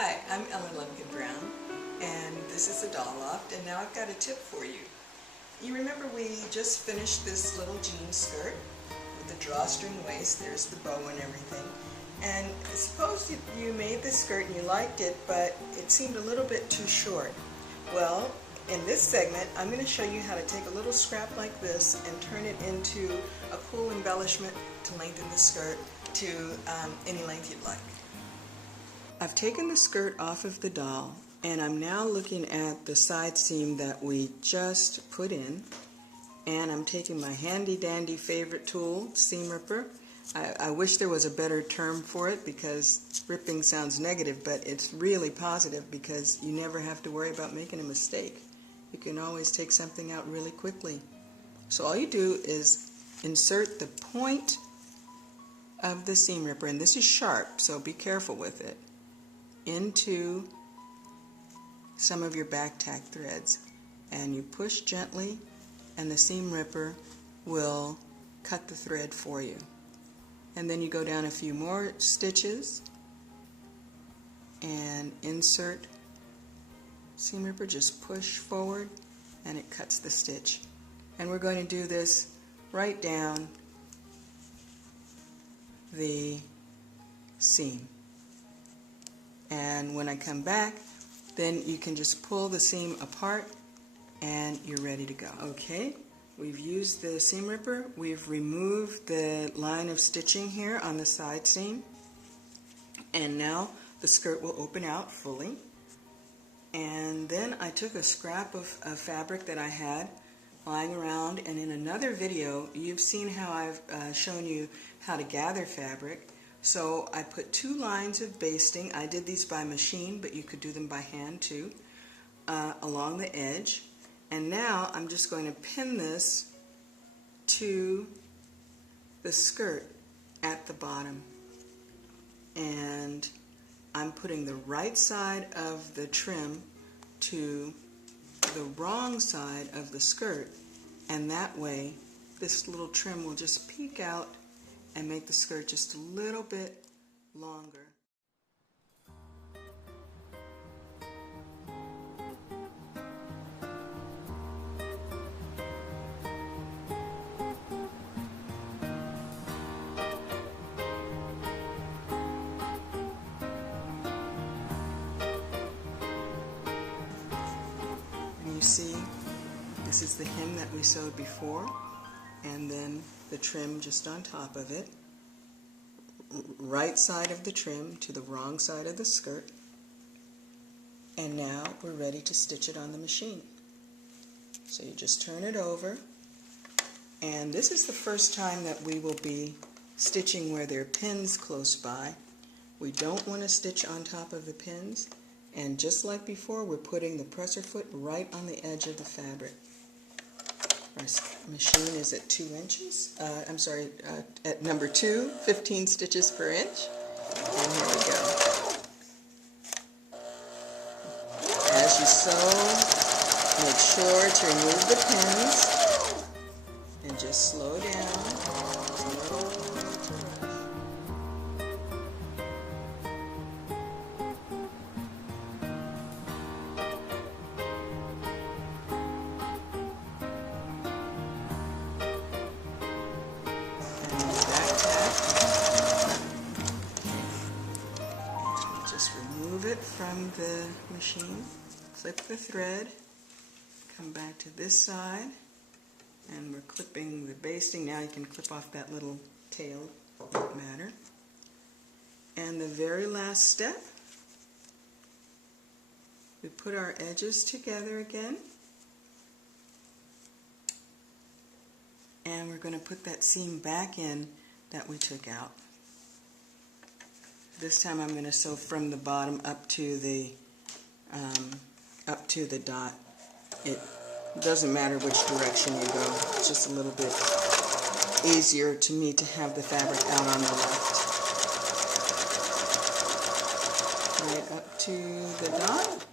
Hi, I'm Ellen Lumpkin Brown, and this is the Doll Loft, and now I've got a tip for you. You remember we just finished this little jean skirt with the drawstring waist, there's the bow and everything, and suppose you made this skirt and you liked it, but it seemed a little bit too short. Well, in this segment, I'm going to show you how to take a little scrap like this and turn it into a cool embellishment to lengthen the skirt to any length you'd like. I've taken the skirt off of the doll, and I'm now looking at the side seam that we just put in, and I'm taking my handy dandy favorite tool, seam ripper. I wish there was a better term for it because ripping sounds negative, but it's really positive because you never have to worry about making a mistake. You can always take something out really quickly. So all you do is insert the point of the seam ripper, and this is sharp, so be careful with it, into some of your back tack threads, and you push gently and the seam ripper will cut the thread for you. And then you go down a few more stitches and insert seam ripper, just push forward and it cuts the stitch. And we're going to do this right down the seam. And when I come back, then you can just pull the seam apart and you're ready to go. Okay, we've used the seam ripper, we've removed the line of stitching here on the side seam, and now the skirt will open out fully. And then I took a scrap of fabric that I had lying around, and in another video you've seen how I've shown you how to gather fabric. So I put 2 lines of basting. I did these by machine, but you could do them by hand too, along the edge. And now I'm just going to pin this to the skirt at the bottom. And I'm putting the right side of the trim to the wrong side of the skirt, and that way this little trim will just peek out and make the skirt just a little bit longer. And you see, this is the hem that we sewed before, and then the trim just on top of it. Right side of the trim to the wrong side of the skirt. And now we're ready to stitch it on the machine. So you just turn it over, and this is the first time that we will be stitching where there are pins close by. We don't want to stitch on top of the pins, and just like before, we're putting the presser foot right on the edge of the fabric. Our machine is at 2 inches, at number 2, 15 stitches per inch, and here we go. As you sew, make sure to remove the pins and just slow down. Just remove it from the machine, clip the thread, come back to this side, and we're clipping the basting. Now you can clip off that little tail, don't matter. And the very last step, we put our edges together again, and we're going to put that seam back in that we took out. This time I'm going to sew from the bottom up to the dot. It doesn't matter which direction you go. It's just a little bit easier to me to have the fabric out on the left. Right up to the dot.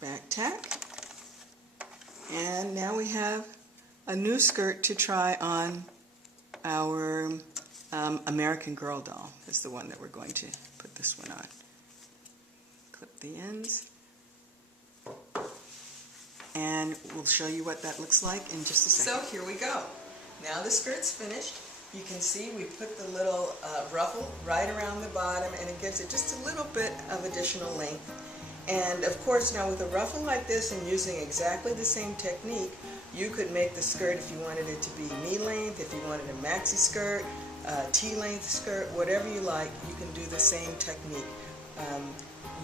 Back tack. And now we have a new skirt to try on our American Girl doll is the one that we're going to put this one on. Clip the ends. And we'll show you what that looks like in just a second. So here we go. Now the skirt's finished. You can see we put the little ruffle right around the bottom, and it gives it just a little bit of additional length. And of course, now with a ruffle like this and using exactly the same technique, you could make the skirt if you wanted it to be knee length, if you wanted a maxi skirt, T-length skirt, whatever you like, you can do the same technique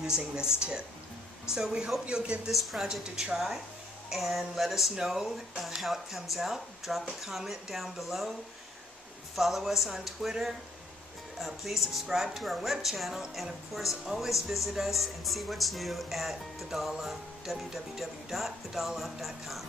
using this tip. So we hope you'll give this project a try and let us know how it comes out. Drop a comment down below. Follow us on Twitter. Please subscribe to our web channel, and of course always visit us and see what's new at The Doll Loft, www.thedolloft.com.